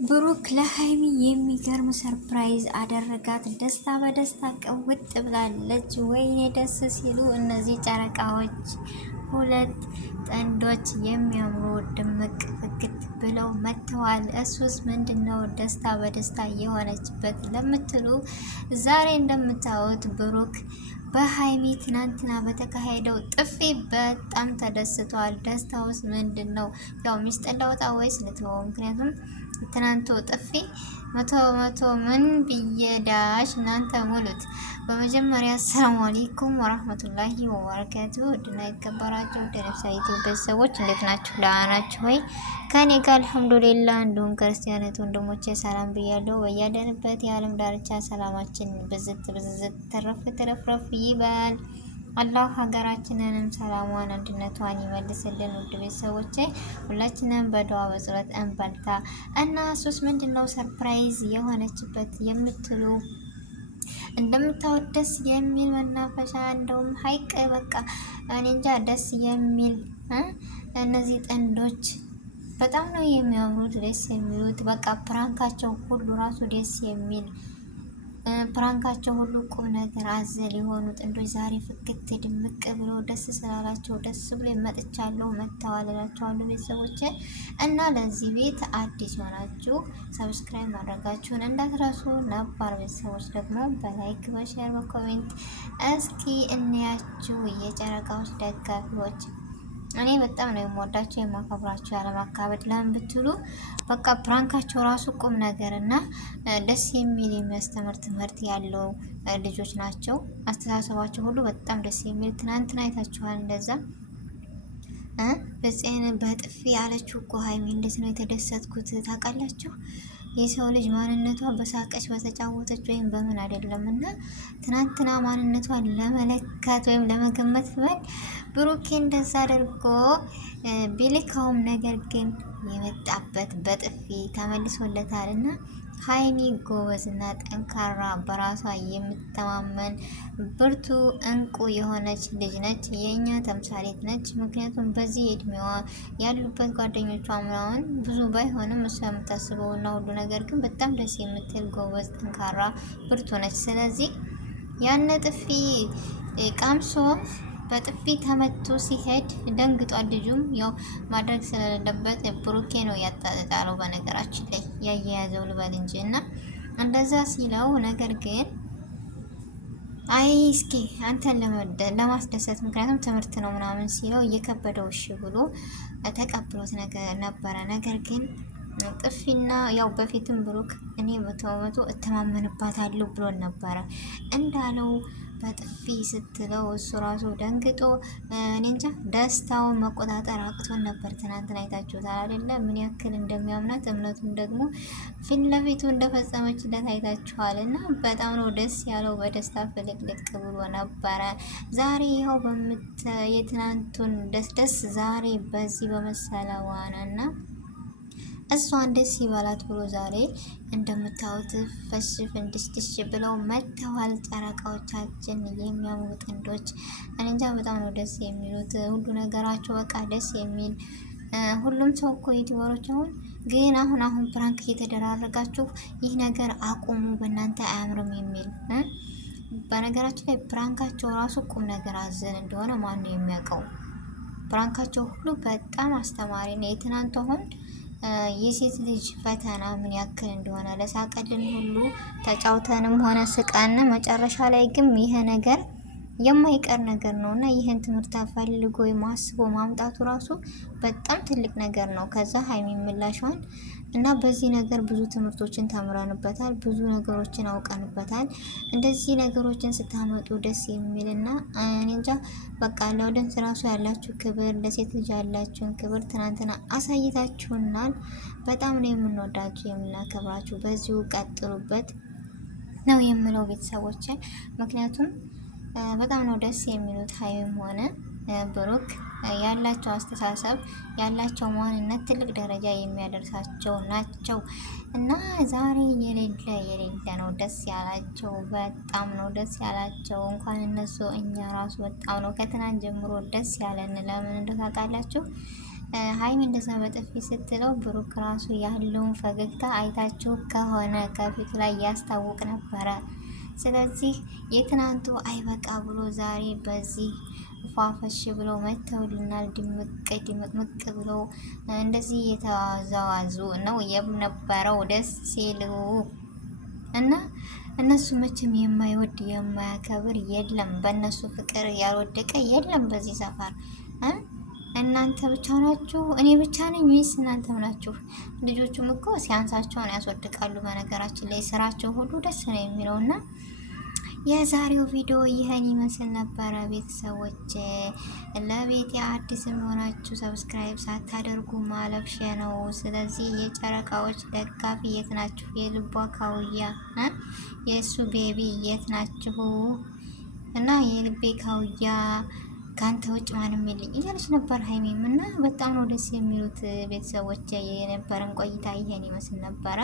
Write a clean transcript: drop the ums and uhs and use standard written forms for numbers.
ብሩክ ለሀይሚ የሚገርም ሰርፕራይዝ አደረጋት። ደስታ በደስታ ቀውጥ ብላለች። ወይኔ ደስ ሲሉ እነዚህ ጨረቃዎች፣ ሁለት ጥንዶች የሚያምሩ ድምቅ ፍክት ብለው መጥተዋል። እሱስ ምንድነው ደስታ በደስታ የሆነችበት ለምትሉ ዛሬ እንደምታዩት ብሩክ በሀይሚ ትናንትና በተካሄደው ጥፊ በጣም ተደስቷል። ደስታውስ ምንድን ነው? ያው ሚስጥር ላውጣ ወይስ ልትወው? ምክንያቱም ትናንቱ ጥፊ መቶ በመቶ ምን ብየዳሽ እናንተ ሙሉት። በመጀመሪያ አሰላሙ አለይኩም ወራህመቱላሂ ወበረካቱ። ውድና የተከበራችሁ ደረሳይቱ ቤተሰቦች እንዴት ናችሁ? ደህና ናችሁ ወይ? ከኔ ጋር አልሐምዱሊላህ። እንዲሁም ክርስቲያኖች ወንድሞቼ ሰላም ብያለሁ። በያለንበት የዓለም ዳርቻ ሰላማችን ብዝት ብዝት ተረፍ ተረፍረፍ ይበል። አላህ ሀገራችንንም ሰላሟን አንድነቷን ይመልስልን። ውድ ቤተሰቦቼ ሁላችንም በዱዓ በጸሎት እንበርታ እና እሱስ ምንድነው ሰርፕራይዝ የሆነችበት የምትሉ እንደምታወት ደስ የሚል መናፈሻ እንደውም ሀይቅ በቃ እኔ እንጃ ደስ የሚል እነዚህ ጥንዶች በጣም ነው የሚያምሩት፣ ደስ የሚሉት በቃ ፕራንካቸው ሁሉ ራሱ ደስ የሚል ፕራንካቸው ሁሉ ቁም ነገር አዘል የሆኑ ጥንዶች ዛሬ ፍክት ድምቅ ብሎ ደስ ስላላቸው ደስ ብሎ መጥቻለሁ መጥተዋል እላቸዋለሁ ቤተሰቦች። እና ለዚህ ቤት አዲስ የሆናችሁ ሰብስክራይብ ማድረጋችሁን እንዳትረሱ፣ ነባር ቤተሰቦች ደግሞ በላይክ በሼር በኮሜንት እስኪ እንያችሁ የጨረቃዎች ደጋፊዎች። እኔ በጣም ነው የምወዳቸው የማከብራቸው ያለማካበድ ለምን ብትሉ በቃ ፕራንካቸው ራሱ ቁም ነገር እና ደስ የሚል የሚያስተምር ትምህርት ያለው ልጆች ናቸው። አስተሳሰባቸው ሁሉ በጣም ደስ የሚል ትናንትና አይታችኋል። እንደዛ በጥፊ ያለችው እኮ ሀይሚ እንዴት ነው የተደሰትኩት ታውቃላችሁ? የሰው ልጅ ማንነቷ በሳቀች በተጫወተች ወይም በምን አይደለም። እና ትናንትና ማንነቷን ለመለካት ወይም ለመገመት በል ብሩኬ እንደዛ አድርጎ ቢልካውም ነገር ግን የመጣበት በጥፊ ተመልሶለታል። እና ሀይሚ ጎበዝ እና ጠንካራ በራሷ የምትተማመን ብርቱ እንቁ የሆነች ልጅ ነች። የእኛ ተምሳሌት ነች። ምክንያቱም በዚህ እድሜዋ ያሉበት ጓደኞቿ ምናምን ብዙ ባይሆንም እሷ የምታስበው እና ሁሉ ነገር ግን በጣም ደስ የምትል ጎበዝ ጠንካራ ብርቱ ነች። ስለዚህ ያነ ጥፊ ቀምሶ በጥፊ ተመቶ ሲሄድ ደንግጧል። ልጁም ያው ማድረግ ስለሌለበት ብሩኬ ነው ያጣጣለው። በነገራችን ላይ ያያያዘው ልበል እንጂ እና እንደዛ ሲለው ነገር ግን አይ እስኪ አንተን ለማስደሰት ምክንያቱም ትምህርት ነው ምናምን ሲለው እየከበደው እሺ ብሎ ተቀብሎት ነበረ። ነገር ግን ጥፊና ያው በፊትም ብሩክ እኔ በተወመቶ እተማመንባታለሁ ብሎ ነበረ እንዳለው በጥፊ ስትለው እሱ ራሱ ደንግጦ እኔ እንጃ ደስታውን መቆጣጠር አቅቶን ነበር። ትናንትና አይታችሁታል አይደለ? ምን ያክል እንደሚያምናት እምነቱን ደግሞ ፊት ለፊቱ እንደፈጸመችለት አይታችኋል። እና በጣም ነው ደስ ያለው፣ በደስታ ፍልቅልቅ ብሎ ነበረ። ዛሬ ይኸው የትናንቱን ደስ ዛሬ በዚህ በመሰለ ዋናና እሷን ደስ ይበላት ብሎ ዛሬ እንደምታዩት ፈሽ ፍንድሽድሽ ብለው መጥተዋል። ጨረቃዎቻችን የሚያምሩ ጥንዶች እኔ እንጃ በጣም ነው ደስ የሚሉት። ሁሉ ነገራቸው በቃ ደስ የሚል ሁሉም ሰው እኮ ዩቲዩበሮች ግን አሁን ፕራንክ እየተደራረጋችሁ ይህ ነገር አቁሙ፣ በእናንተ አያምርም የሚል በነገራችን ላይ ፕራንካቸው ራሱ ቁም ነገር አዘን እንደሆነ ማን ነው የሚያውቀው? ፕራንካቸው ሁሉ በጣም አስተማሪ ነው። የትናንት አሁን የሴት ልጅ ፈተና ምን ያክል እንደሆነ ለሳቀልን ሁሉ ተጫውተንም ሆነ ስቃን መጨረሻ ላይ ግን ይሄ ነገር የማይቀር ነገር ነው እና ይህን ትምህርት ፈልጎ ማስቦ ማምጣቱ ራሱ በጣም ትልቅ ነገር ነው። ከዛ ሀይሚ ምላሿን እና በዚህ ነገር ብዙ ትምህርቶችን ተምረንበታል፣ ብዙ ነገሮችን አውቀንበታል። እንደዚህ ነገሮችን ስታመጡ ደስ የሚልና እኔ እንጃ በቃ ለወደንስ ራሱ ያላችሁ ክብር፣ ለሴት ልጅ ያላችሁን ክብር ትናንትና አሳይታችሁናል። በጣም ነው የምንወዳችሁ የምናከብራችሁ። በዚሁ ቀጥሉበት ነው የምለው ቤተሰቦችን። ምክንያቱም በጣም ነው ደስ የሚሉት ሀይሚም ሆነ ብሩክ ያላቸው አስተሳሰብ ያላቸው ማንነት ትልቅ ደረጃ የሚያደርሳቸው ናቸው እና ዛሬ የሌለ ነው ደስ ያላቸው። በጣም ነው ደስ ያላቸው። እንኳን እነሱ እኛ ራሱ በጣም ነው ከትናንት ጀምሮ ደስ ያለን። ለምን እንደታውቃላችሁ? ሀይሚ እንደዛ በጥፊ ስትለው ብሩክ ራሱ ያለውን ፈገግታ አይታችሁ ከሆነ ከፊቱ ላይ ያስታውቅ ነበረ። ስለዚህ የትናንቱ አይበቃ ብሎ ዛሬ በዚህ ፏፈሽ ብሎ መተውልናል። ድምቅ ብሎ እንደዚህ የተዋዘዋዙ ነው የነበረው ደስ ሲሉ እና እነሱ መቼም የማይወድ የማያከብር የለም። በእነሱ ፍቅር ያልወደቀ የለም በዚህ ሰፈር። እናንተ ብቻ ናችሁ? እኔ ብቻ ነኝ ወይስ እናንተም ናችሁ? ልጆቹም እኮ ሲያንሳቸውን ያስወድቃሉ። በነገራችን ላይ ስራቸው ሁሉ ደስ ነው የሚለውና የዛሬው ቪዲዮ ይህን ይመስል ነበረ። ቤተሰቦች ለቤት አዲስ የሆናችሁ ሰብስክራይብ ሳታደርጉ ማለፍሽ ነው። ስለዚህ የጨረቃዎች ደጋፊ የት ናችሁ? የልቧ ካውያ የእሱ ቤቢ የት ናችሁ? እና የልቤ ካውያ ከአንተ ውጭ ማንም የለኝ እያለች ነበር ሀይሚም። እና በጣም ነው ደስ የሚሉት ቤተሰቦች። የነበረን ቆይታ ይሄን ይመስል ነበረ።